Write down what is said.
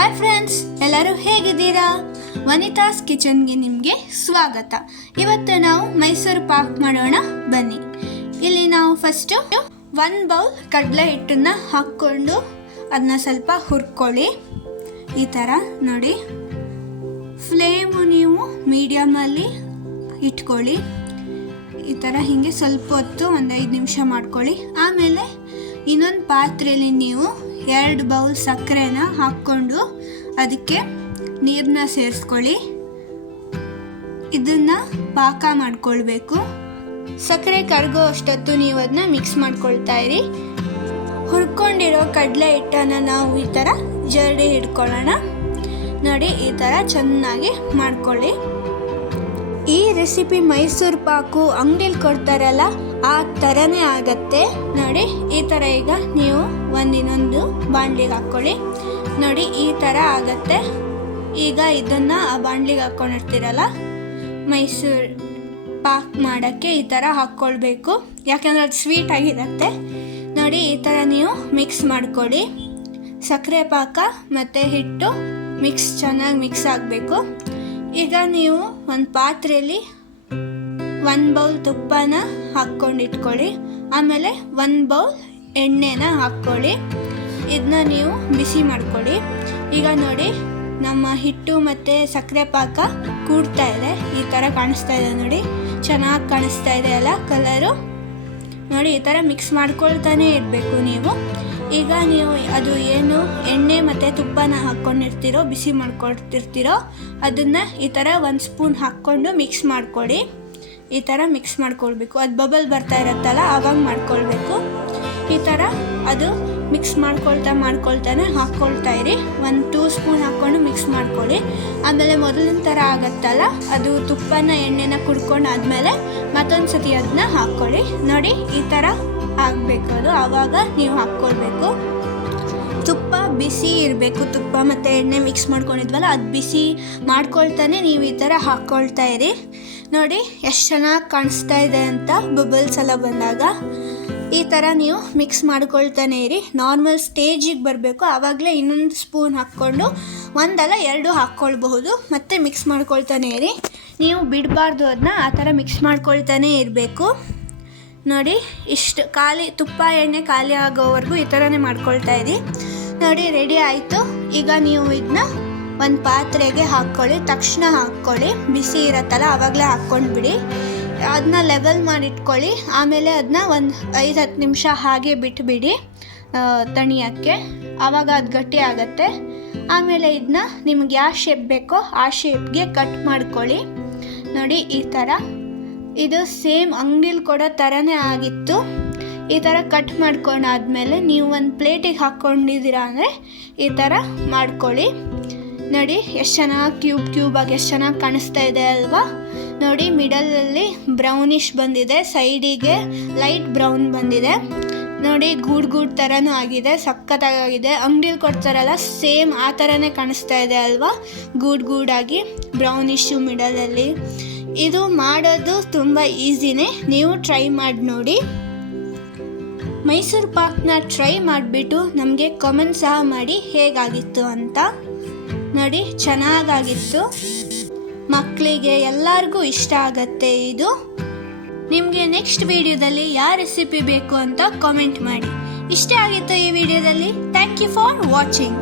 Hi friends, ಎಲ್ಲರೂ ಹೇಗಿದ್ದೀರಾ? ವನಿತಾಸ್ ಕಿಚನ್ಗೆ ನಿಮಗೆ ಸ್ವಾಗತ. ಇವತ್ತು ನಾವು ಮೈಸೂರು ಪಾಕ್ ಮಾಡೋಣ ಬನ್ನಿ. ಇಲ್ಲಿ ನಾವು ಫಸ್ಟು 1 ಬೌಲ್ ಕಡಲೆ ಹಿಟ್ಟನ್ನು ಹಾಕ್ಕೊಂಡು ಅದನ್ನ ಸ್ವಲ್ಪ ಹುರ್ಕೊಳ್ಳಿ. ಈ ಥರ ನೋಡಿ, ಫ್ಲೇಮು ನೀವು ಮೀಡಿಯಮಲ್ಲಿ ಇಟ್ಕೊಳ್ಳಿ. ಈ ಥರ ಹೀಗೆ ಸ್ವಲ್ಪ ಹೊತ್ತು ಒಂದು 5 ನಿಮಿಷ ಮಾಡ್ಕೊಳ್ಳಿ. ಆಮೇಲೆ ಇನ್ನೊಂದು ಪಾತ್ರೆಯಲ್ಲಿ ನೀವು 2 ಬೌಲ್ ಸಕ್ಕರೆನ ಹಾಕ್ಕೊಂಡು ಅದಕ್ಕೆ ನೀರನ್ನ ಸೇರಿಸ್ಕೊಳ್ಳಿ. ಇದನ್ನು ಪಾಕ ಮಾಡ್ಕೊಳ್ಬೇಕು. ಸಕ್ಕರೆ ಕರಗೋ ಅಷ್ಟೊತ್ತು ನೀವು ಅದನ್ನ ಮಿಕ್ಸ್ ಮಾಡ್ಕೊಳ್ತಾ ಇರಿ. ಹುರ್ಕೊಂಡಿರೋ ಕಡಲೆ ಹಿಟ್ಟನ್ನು ನಾವು ಈ ಥರ ಜರಡಿ ಹಿಡ್ಕೊಳ್ಳೋಣ. ನೋಡಿ, ಈ ಥರ ಚೆನ್ನಾಗಿ ಮಾಡ್ಕೊಳ್ಳಿ. ಈ ರೆಸಿಪಿ ಮೈಸೂರು ಪಾಕು ಅಂಗಡಿಲಿ ಕೊಡ್ತಾರಲ್ಲ, ಆ ಥರನೇ ಆಗತ್ತೆ. ನೋಡಿ, ಈ ಥರ ಈಗ ನೀವು ಇನ್ನೊಂದು ಬಾಣಲಿಗೆ ಹಾಕ್ಕೊಳ್ಳಿ. ನೋಡಿ, ಈ ಥರ ಆಗತ್ತೆ. ಈಗ ಇದನ್ನು ಆ ಬಾಣಲಿಗೆ ಹಾಕ್ಕೊಂಡಿರ್ತೀರಲ್ಲ, ಮೈಸೂರು ಪಾಕ್ ಮಾಡೋಕ್ಕೆ ಈ ಥರ ಹಾಕ್ಕೊಳ್ಬೇಕು. ಯಾಕೆಂದರೆ ಅದು ಸ್ವೀಟ್ ಆಗಿರುತ್ತೆ. ನೋಡಿ, ಈ ಥರ ನೀವು ಮಿಕ್ಸ್ ಮಾಡ್ಕೊಳ್ಳಿ. ಸಕ್ಕರೆ ಪಾಕ ಮತ್ತು ಹಿಟ್ಟು ಚೆನ್ನಾಗಿ ಮಿಕ್ಸ್ ಆಗಬೇಕು. ಈಗ ನೀವು ಒಂದು ಪಾತ್ರೆಯಲ್ಲಿ 1 ಬೌಲ್ ತುಪ್ಪನ ಹಾಕ್ಕೊಂಡು ಇಟ್ಕೊಳ್ಳಿ. ಆಮೇಲೆ 1 ಬೌಲ್ ಎಣ್ಣೆನ ಹಾಕ್ಕೊಳ್ಳಿ. ಇದನ್ನ ನೀವು ಬಿಸಿ ಮಾಡ್ಕೊಳ್ಳಿ. ಈಗ ನೋಡಿ, ನಮ್ಮ ಹಿಟ್ಟು ಮತ್ತು ಸಕ್ಕರೆ ಪಾಕ ಕೂಡ್ತಾ ಇದೆ. ಈ ಥರ ಕಾಣಿಸ್ತಾ ಇದೆ ನೋಡಿ, ಚೆನ್ನಾಗಿ ಕಾಣಿಸ್ತಾ ಇದೆ ಅಲ್ಲ ಕಲರು. ನೋಡಿ, ಈ ಥರ ಮಿಕ್ಸ್ ಮಾಡ್ಕೊಳ್ತಾನೆ ಇರಬೇಕು ನೀವು. ಈಗ ನೀವು ಅದು ಏನು ಎಣ್ಣೆ ಮತ್ತು ತುಪ್ಪನ ಹಾಕ್ಕೊಂಡಿರ್ತೀರೋ, ಬಿಸಿ ಮಾಡ್ಕೊಳ್ತಿರ್ತೀರೋ, ಅದನ್ನು ಈ ಥರ 1 ಸ್ಪೂನ್ ಹಾಕ್ಕೊಂಡು ಮಿಕ್ಸ್ ಮಾಡ್ಕೊಳ್ಳಿ. ಈ ಥರ ಮಿಕ್ಸ್ ಮಾಡ್ಕೊಳ್ಬೇಕು. ಅದು ಬಬಲ್ ಬರ್ತಾ ಇರುತ್ತಲ್ಲ, ಆವಾಗ ಮಾಡ್ಕೊಳ್ಬೇಕು. ಈ ಥರ ಅದು ಮಿಕ್ಸ್ ಮಾಡ್ಕೊಳ್ತಾನೆ ಹಾಕ್ಕೊಳ್ತಾ ಇರಿ. 1-2 ಸ್ಪೂನ್ ಹಾಕ್ಕೊಂಡು ಮಿಕ್ಸ್ ಮಾಡ್ಕೊಳ್ಳಿ. ಆಮೇಲೆ ಮೊದಲಿನ ಥರ ಆಗುತ್ತಲ್ಲ, ಅದು ತುಪ್ಪನ ಎಣ್ಣೆನ ಕುಡ್ಕೊಂಡು ಆದಮೇಲೆ ಮತ್ತೊಂದು ಸತಿ ಅದನ್ನ ಹಾಕ್ಕೊಳ್ಳಿ. ನೋಡಿ, ಈ ಥರ ಆಗಬೇಕು. ಅದು ಆವಾಗ ನೀವು ಹಾಕ್ಕೊಳ್ಬೇಕು. ತುಪ್ಪ ಬಿಸಿ ಇರಬೇಕು. ತುಪ್ಪ ಮತ್ತು ಎಣ್ಣೆ ಮಿಕ್ಸ್ ಮಾಡ್ಕೊಂಡಿದ್ವಲ್ಲ, ಅದು ಬಿಸಿ ಮಾಡ್ಕೊಳ್ತಾನೆ ನೀವು ಈ ಥರ ಹಾಕ್ಕೊಳ್ತಾ ಇರಿ. ನೋಡಿ, ಎಷ್ಟು ಚೆನ್ನಾಗಿ ಕಾಣಿಸ್ತಾ ಇದೆ ಅಂತ ಬಬಲ್ಸ್ ಎಲ್ಲ ಬಂದಾಗ. ಈ ಥರ ನೀವು ಮಿಕ್ಸ್ ಮಾಡ್ಕೊಳ್ತಾನೆ ಇರಿ. ನಾರ್ಮಲ್ ಸ್ಟೇಜಿಗೆ ಬರಬೇಕು. ಆವಾಗಲೇ ಇನ್ನೊಂದು ಸ್ಪೂನ್ ಹಾಕ್ಕೊಂಡು 1 ಅಲ್ಲ 2 ಹಾಕ್ಕೊಳ್ಬಹುದು. ಮತ್ತು ಮಿಕ್ಸ್ ಮಾಡ್ಕೊಳ್ತಾನೆ ಇರಿ. ನೀವು ಬಿಡಬಾರ್ದು, ಅದನ್ನ ಆ ಥರ ಮಿಕ್ಸ್ ಮಾಡ್ಕೊಳ್ತಾನೆ ಇರಬೇಕು. ನೋಡಿ, ಇಷ್ಟು ತುಪ್ಪ ಎಣ್ಣೆ ಖಾಲಿ ಆಗೋವರೆಗೂ ಈ ಥರನೇ ಮಾಡ್ಕೊಳ್ತಾ ಇರಿ. ನೋಡಿ, ರೆಡಿ ಆಯಿತು. ಈಗ ನೀವು ಇದನ್ನ ಒಂದು ಪಾತ್ರೆಗೆ ಹಾಕ್ಕೊಳ್ಳಿ. ತಕ್ಷಣ ಹಾಕ್ಕೊಳ್ಳಿ, ಬಿಸಿ ಇರತ್ತಲ್ಲ ಆವಾಗಲೇ ಹಾಕ್ಕೊಂಡು ಬಿಡಿ. ಅದನ್ನ ಲೆವೆಲ್ ಮಾಡಿಟ್ಕೊಳ್ಳಿ. ಆಮೇಲೆ ಅದನ್ನ ಒಂದು 5-10 ನಿಮಿಷ ಹಾಗೆ ಬಿಟ್ಟುಬಿಡಿ ತಣಿಯೋಕ್ಕೆ. ಆವಾಗ ಅದು ಗಟ್ಟಿ ಆಗುತ್ತೆ. ಆಮೇಲೆ ಇದನ್ನ ನಿಮ್ಗೆ ಯಾವ ಶೇಪ್ ಬೇಕೋ ಆ ಶೇಪ್ಗೆ ಕಟ್ ಮಾಡ್ಕೊಳ್ಳಿ. ನೋಡಿ, ಈ ಥರ ಇದು ಸೇಮ್ ಅಂಗಡಿಲಿ ಕೊಡೋ ಥರನೇ ಆಗಿತ್ತು. ಈ ಥರ ಕಟ್ ಮಾಡ್ಕೊಂಡಾದ್ಮೇಲೆ ನೀವು ಒಂದು ಪ್ಲೇಟಿಗೆ ಹಾಕ್ಕೊಂಡಿದ್ದೀರಾ ಅಂದರೆ ಈ ಥರ ಮಾಡ್ಕೊಳ್ಳಿ. ನೋಡಿ, ಎಷ್ಟು ಚೆನ್ನಾಗಿ ಕ್ಯೂಬಾಗಿ ಎಷ್ಟು ಚೆನ್ನಾಗಿ ಕಾಣಿಸ್ತಾ ಇದೆ ಅಲ್ವಾ? ನೋಡಿ, ಮಿಡಲಲ್ಲಿ ಬ್ರೌನಿಷ್ ಬಂದಿದೆ, ಸೈಡಿಗೆ ಲೈಟ್ ಬ್ರೌನ್ ಬಂದಿದೆ. ನೋಡಿ, ಗೂಡು ಥರನೂ ಆಗಿದೆ, ಸಖತ್ತಾಗಿದೆ. ಅಂಗಡಿಲಿ ಕೊಡ್ತಾರಲ್ಲ, ಸೇಮ್ ಆ ಥರನೇ ಕಾಣಿಸ್ತಾ ಇದೆ ಅಲ್ವಾ? ಗೂಡಾಗಿ ಬ್ರೌನಿಶು ಮಿಡಲಲ್ಲಿ. ಇದು ಮಾಡೋದು ತುಂಬ ಈಸಿನೇ. ನೀವು ಟ್ರೈ ಮಾಡಿ ನೋಡಿ. ಮೈಸೂರು ಪಾಕ್ನ ಟ್ರೈ ಮಾಡಿಬಿಟ್ಟು ನಮಗೆ ಕಮೆಂಟ್ ಸಹ ಮಾಡಿ ಹೇಗಾಗಿತ್ತು ಅಂತ. ನೋಡಿ, ಚೆನ್ನಾಗಾಗಿತ್ತು. ಮಕ್ಕಳಿಗೆ ಎಲ್ಲರಿಗೂ ಇಷ್ಟ ಆಗತ್ತೆ ಇದು. ನಿಮಗೆ ನೆಕ್ಸ್ಟ್ ವಿಡಿಯೋದಲ್ಲಿ ಯಾವ ರೆಸಿಪಿ ಬೇಕು ಅಂತ ಕಾಮೆಂಟ್ ಮಾಡಿ. ಇಷ್ಟ ಆಗಿತ್ತು ಈ ವಿಡಿಯೋದಲ್ಲಿ. Thank you for watching.